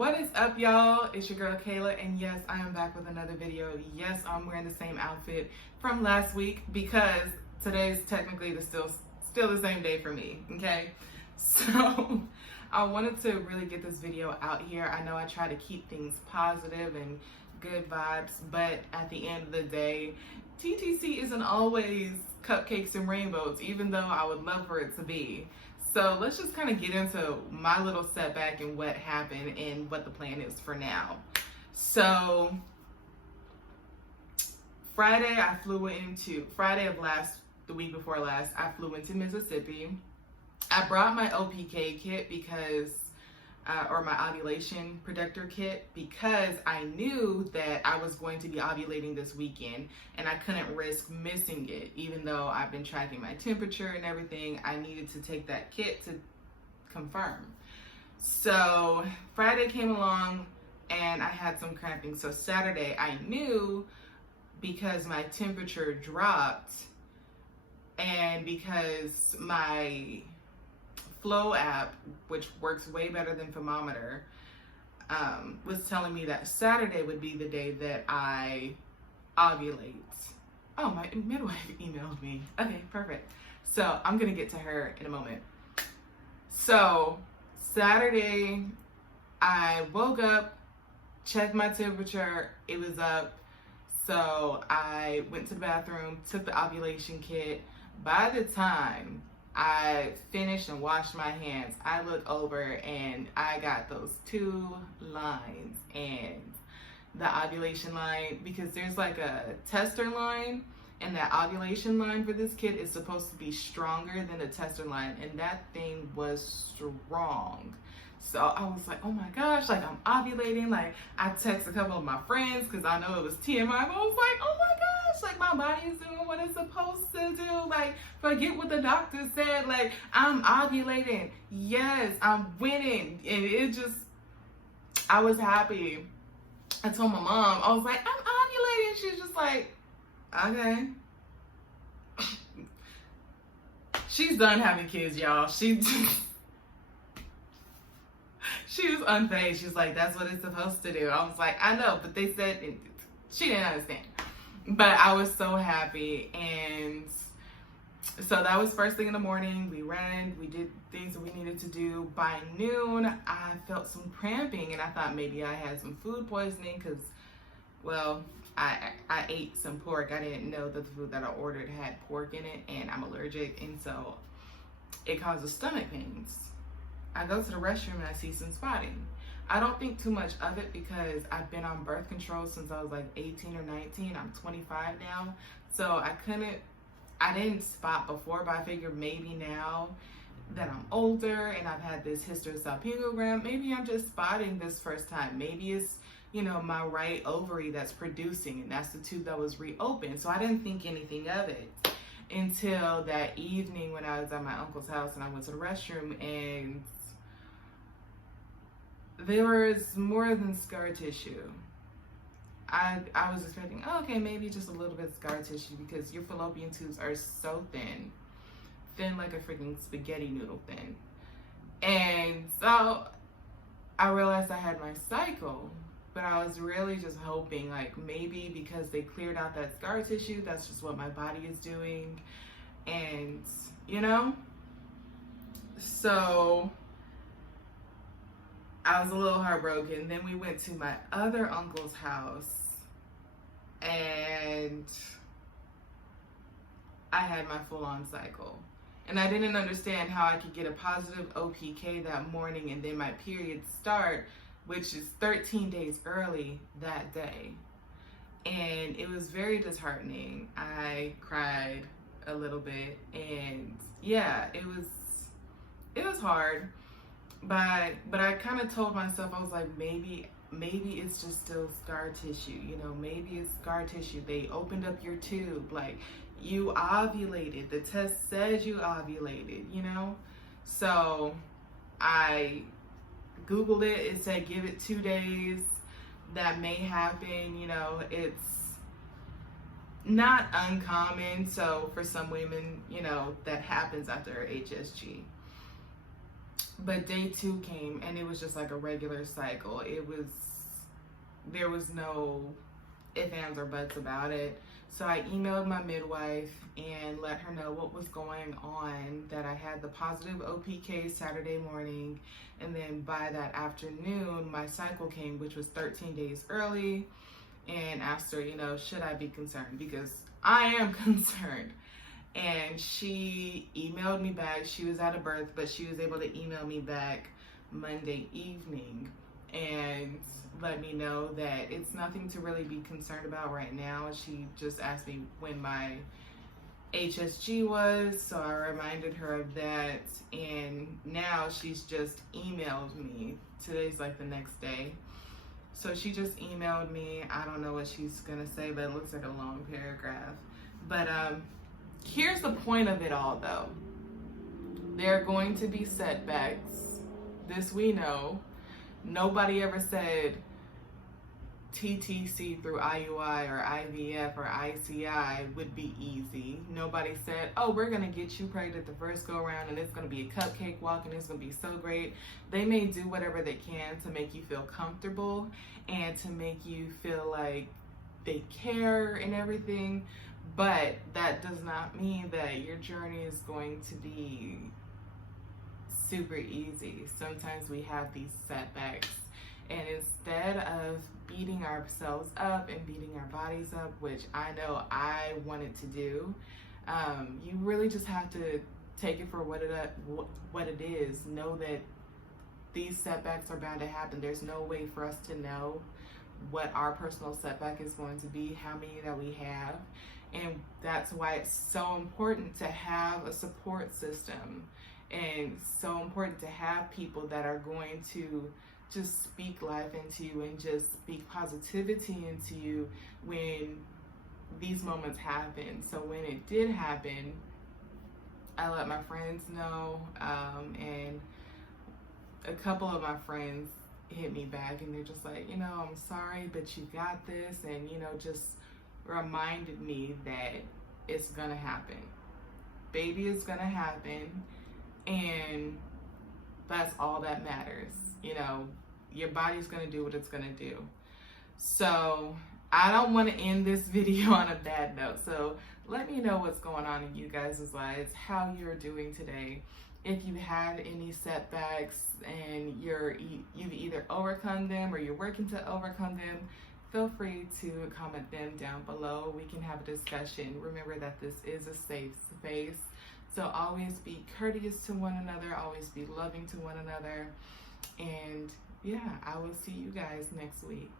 What is up, y'all? It's your girl Kayla, and yes, I am back with another video. Yes, I'm wearing the same outfit from last week because today's technically still the same day for me. Okay, so I wanted to really get this video out here. I know I try to keep things positive and good vibes, but at the end of the day, TTC isn't always cupcakes and rainbows, even though I would love for it to be. So let's just kind of get into my little setback and what happened and what the plan is for now. So Friday the week before last, I flew into Mississippi. I brought my OPK kit because, or my ovulation protector kit, because I knew that I was going to be ovulating this weekend and I couldn't risk missing it. Even though I've been tracking my temperature and everything, I needed to take that kit to confirm. So Friday came along and I had some cramping. So Saturday I knew, because my temperature dropped and because my Flow app, which works way better than thermometer, was telling me that Saturday would be the day that I ovulate. Oh, my midwife emailed me. Okay, perfect. So I'm gonna get to her in a moment. So Saturday, I woke up, checked my temperature, it was up. So I went to the bathroom, took the ovulation kit. By the time I finished and washed my hands, I look over and I got those two lines, and the ovulation line, because there's like a tester line, and that ovulation line for this kit is supposed to be stronger than the tester line, and that thing was strong. So I was like, oh my gosh, like I'm ovulating. Like I text a couple of my friends because I know it was TMI, but I was like, oh my gosh, like my body is doing what it's supposed to do. Like forget what the doctor said. Like I'm ovulating. Yes, I'm winning. And it just, I was happy. I told my mom, I was like, I'm ovulating. She's just like, okay. She's done having kids, y'all. She was unfazed. She was like, that's what it's supposed to do. I was like, I know, but they said it. She didn't understand. But I was so happy. And so that was first thing in the morning. We ran, we did things that we needed to do. By noon, I felt some cramping, and I thought maybe I had some food poisoning because, well, I ate some pork. I didn't know that the food that I ordered had pork in it, and I'm allergic, and so it causes stomach pains. I go to the restroom and I see some spotting. I don't think too much of it because I've been on birth control since I was like 18 or 19. I'm 25 now. So I didn't spot before, but I figured maybe now that I'm older and I've had this hysterosalpingogram, maybe I'm just spotting this first time. Maybe it's, my right ovary that's producing, and that's the tube that was reopened. So I didn't think anything of it until that evening when I was at my uncle's house and I went to the restroom, and there was more than scar tissue. I was expecting, oh, okay, maybe just a little bit of scar tissue because your fallopian tubes are so thin like a freaking spaghetti noodle thin. And so I realized I had my cycle, but I was really just hoping, like, maybe because they cleared out that scar tissue, that's just what my body is doing. And, so I was a little heartbroken. Then we went to my other uncle's house and I had my full-on cycle. And I didn't understand how I could get a positive OPK that morning and then my period start, which is 13 days early that day. And it was very disheartening. I cried a little bit, and yeah, it was hard. But I kind of told myself, I was like, maybe it's just still scar tissue, maybe it's scar tissue. They opened up your tube, like you ovulated. The test says you ovulated, So I Googled it. It said give it 2 days. That may happen, it's not uncommon. So for some women, that happens after HSG. But day 2 came and it was just like a regular cycle. There was no ifs, ands, or buts about it. So I emailed my midwife and let her know what was going on, that I had the positive OPK Saturday morning, and then by that afternoon my cycle came, which was 13 days early, and asked her, should I be concerned, because I am concerned. And she emailed me back. She was at a birth, but she was able to email me back Monday evening and let me know that it's nothing to really be concerned about right now. She just asked me when my HSG was, so I reminded her of that, and now she's just emailed me. Today's like the next day. So she just emailed me. I don't know what she's gonna say, but it looks like a long paragraph. But here's the point of it all, though. There are going to be setbacks. This we know. Nobody ever said TTC through IUI or IVF or ICI would be easy. Nobody said, oh, we're going to get you pregnant the first go around and it's going to be a cupcake walk and it's going to be so great. They may do whatever they can to make you feel comfortable and to make you feel like they care and everything, but that does not mean that your journey is going to be super easy. Sometimes we have these setbacks, and instead of beating ourselves up and beating our bodies up, which I know I wanted to do, you really just have to take it for what it is. Know that these setbacks are bound to happen. There's no way for us to know what our personal setback is going to be, how many that we have, and that's why it's so important to have a support system, and so important to have people that are going to just speak life into you and just speak positivity into you when these moments happen. So when it did happen, I let my friends know, and a couple of my friends hit me back and they're just like, I'm sorry, but you got this, and just reminded me that it's gonna happen. Baby is gonna happen, and that's all that matters. Your body's gonna do what it's gonna do. So I don't want to end this video on a bad note. So let me know what's going on in you guys' lives, how you're doing today. If you've had any setbacks and you've either overcome them or you're working to overcome them, feel free to comment them down below. We can have a discussion. Remember that this is a safe space. So always be courteous to one another, always be loving to one another. And yeah, I will see you guys next week.